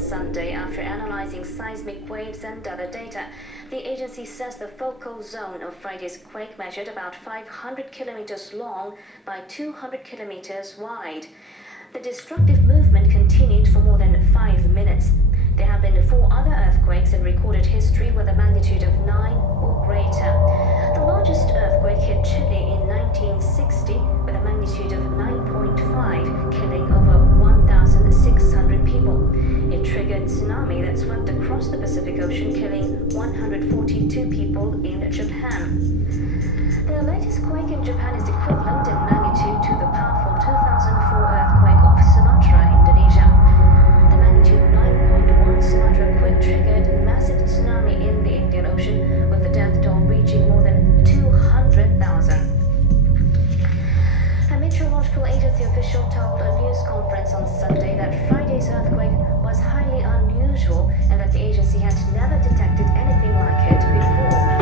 Sunday after analyzing seismic waves and other data. The agency says the focal zone of Friday's quake measured about 500 kilometers long by 200 kilometers wide. The destructive movement continued for more than 5 minutes. There have been 4 other earthquakes in recorded history with a magnitude of 9 or greater. The largest earthquake hit Chile in 1960 with a magnitude of 9.5, killing over 1,600 people. It triggered tsunami that swept across the Pacific Ocean, killing 142 people in Japan. The latest quake in Japan is equivalent in magnitude to the powerful 2004 earthquake of Sumatra, Indonesia. The magnitude 9.1 Sumatra quake triggered massive tsunami in the Indian Ocean, with the death toll reaching more than 200,000. A meteorological agency official told a news conference on Sunday that Friday's earthquake was highly unusual and that the agency had never detected anything like it before.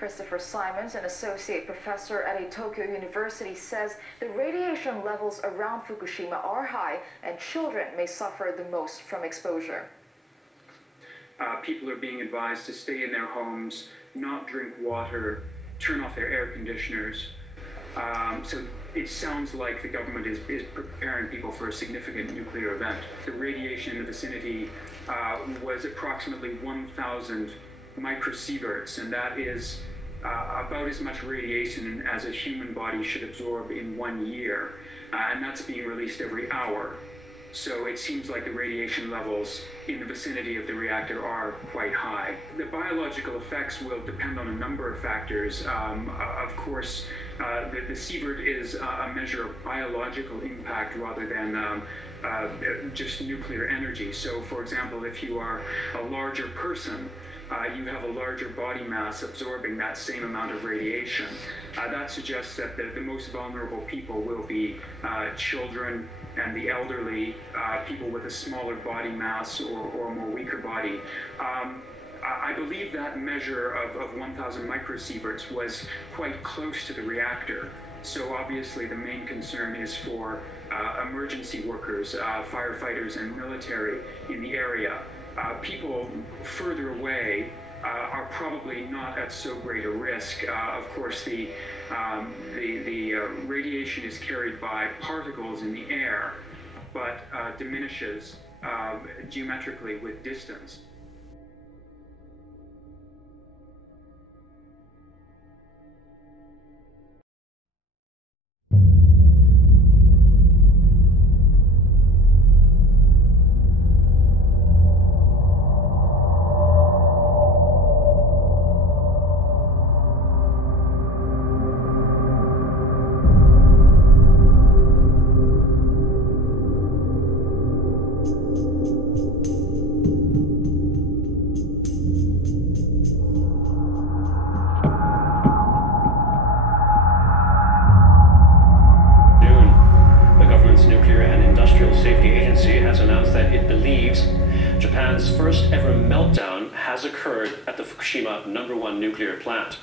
Christopher Simons, an associate professor at a Tokyo university, says the radiation levels around Fukushima are high and children may suffer the most from exposure. People are being advised to stay in their homes, not drink water, turn off their air conditioners. So it sounds like the government is preparing people for a significant nuclear event. The radiation in the vicinity was approximately 1,000 microsieverts, and that is about as much radiation as a human body should absorb in 1 year, and that's being released every hour. So it seems like the radiation levels in the vicinity of the reactor are quite high. The biological effects will depend on a number of factors. Of course, the sievert is a measure of biological impact rather than just nuclear energy. So, for example, if you are a larger person, you have a larger body mass absorbing that same amount of radiation. That suggests that the most vulnerable people will be children and the elderly, people with a smaller body mass or more weaker body. I believe that measure of 1,000 microsieverts was quite close to the reactor. So obviously the main concern is for emergency workers, firefighters and military in the area. People further away are probably not at so great a risk. Of course, the radiation is carried by particles in the air, but diminishes geometrically with distance. Japan's first ever meltdown has occurred at the Fukushima #1 nuclear plant.